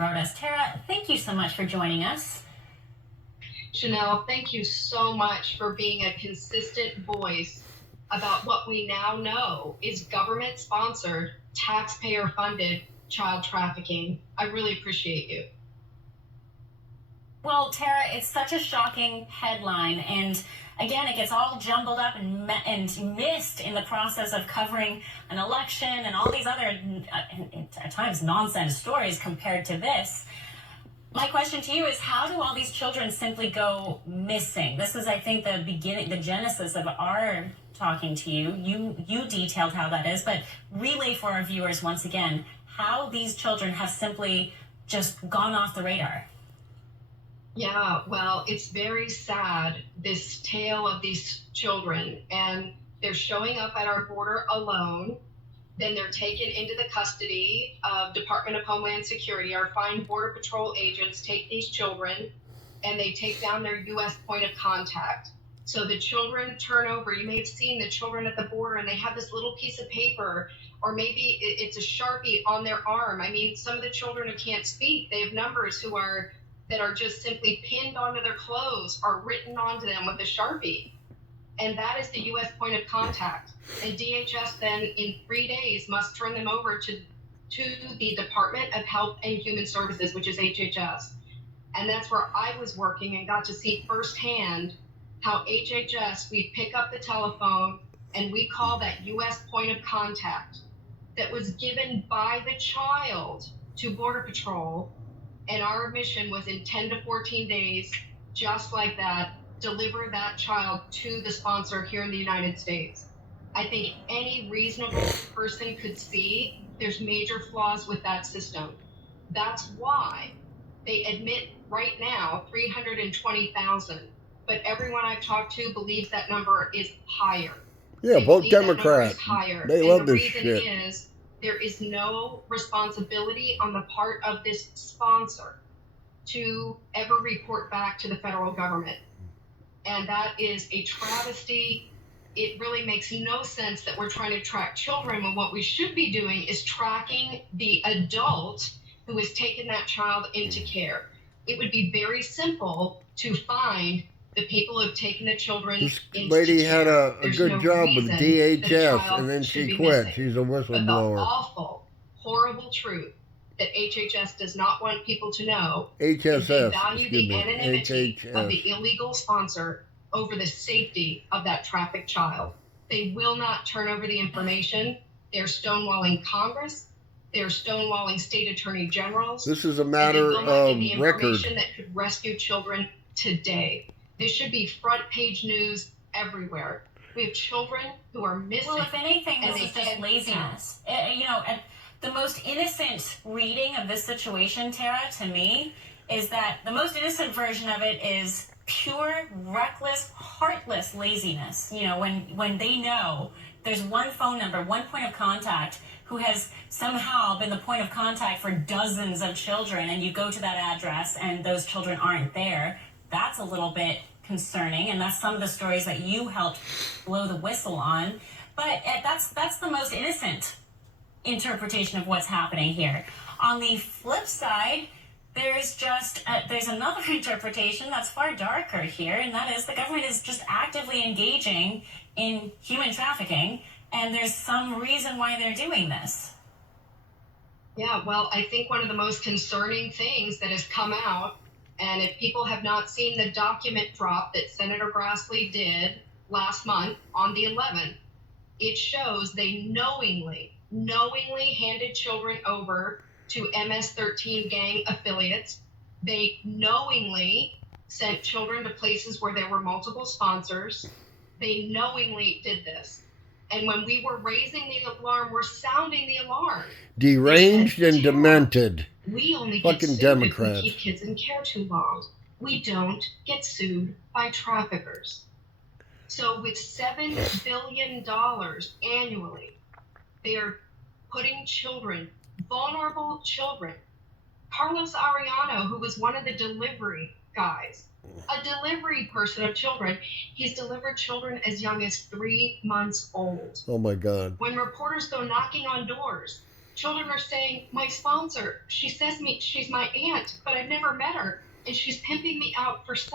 wrote us. Tara, thank you so much for joining us. Chanel, thank you so much for being a consistent voice about what we now know is government-sponsored, taxpayer-funded child trafficking. I really appreciate you. Well, Tara, it's such a shocking headline, and again, it gets all jumbled up and missed in the process of covering an election and all these other, at times, nonsense stories compared to this. My question to you is, how do all these children simply go missing? This is, I think, the beginning, the genesis of our talking to you. You detailed how that is, but relay for our viewers once again how these children have simply just gone off the radar. Yeah, well, it's very sad, this tale of these children, and they're showing up at our border alone. Then they're taken into the custody of Department of Homeland Security. Our fine Border Patrol agents take these children and they take down their U.S. point of contact. So the children turn over. You may have seen the children at the border and they have this little piece of paper, or maybe it's a Sharpie on their arm. I mean, some of the children who can't speak, they have numbers that are just simply pinned onto their clothes or written onto them with a Sharpie. And that is the U.S. point of contact. And DHS then in 3 days must turn them over to the Department of Health and Human Services, which is HHS. And that's where I was working and got to see firsthand how HHS, we pick up the telephone and we call that U.S. point of contact that was given by the child to Border Patrol. And our mission was in 10 to 14 days, just like that, deliver that child to the sponsor here in the United States. I think any reasonable person could see there's major flaws with that system. That's why they admit right now 320,000, but everyone I've talked to believes that number is higher. Yeah, both Democrats. They love this shit. The reason is there is no responsibility on the part of this sponsor to ever report back to the federal government. And that is a travesty. It really makes no sense that we're trying to track children when what we should be doing is tracking the adult who has taken that child into care. It would be very simple to find the people who have taken the children This into lady care. had a There's good no job with reason DHS, the and then child she should be quit. missing. She's a But the whistleblower. awful, horrible truth that HHS does not want people to know HSS, is they value excuse the me, anonymity of HHS. the illegal sponsor over the safety of that trafficked child. They will not turn over the information. They're stonewalling Congress. They're stonewalling state attorney generals. This is a And they matter will not of give the record. information that could rescue children today. This should be front page news everywhere. We have children who are missing. Well, if anything, and this they is just can't laziness. The most innocent reading of this situation, Tara, to me, is that the most innocent version of it is pure, reckless, heartless laziness. You know, when they know there's one phone number, one point of contact who has somehow been the point of contact for dozens of children, and you go to that address and those children aren't there, that's a little bit concerning, and that's some of the stories that you helped blow the whistle on. But that's the most innocent interpretation of what's happening here. On the flip side, there's another interpretation that's far darker here, and that is the government is just actively engaging in human trafficking, and there's some reason why they're doing this. Yeah, well, I think one of the most concerning things that has come out, and if people have not seen the document drop that Senator Grassley did last month on the 11th, it shows they knowingly handed children over to MS-13 gang affiliates. They knowingly sent children to places where there were multiple sponsors. They knowingly did this. And when we were raising the alarm, we're sounding the alarm. Deranged and demented. We only Fucking get sued Democrats. if we keep kids in care too long. We don't get sued by traffickers. So with $7 billion annually, they are putting children, vulnerable children. Carlos Arellano, who was one of the delivery guys, a delivery person of children, he's delivered children as young as 3 months old. Oh my God. When reporters go knocking on doors, children are saying, my sponsor, she says she's my aunt, but I've never met her, and she's pimping me out for sex.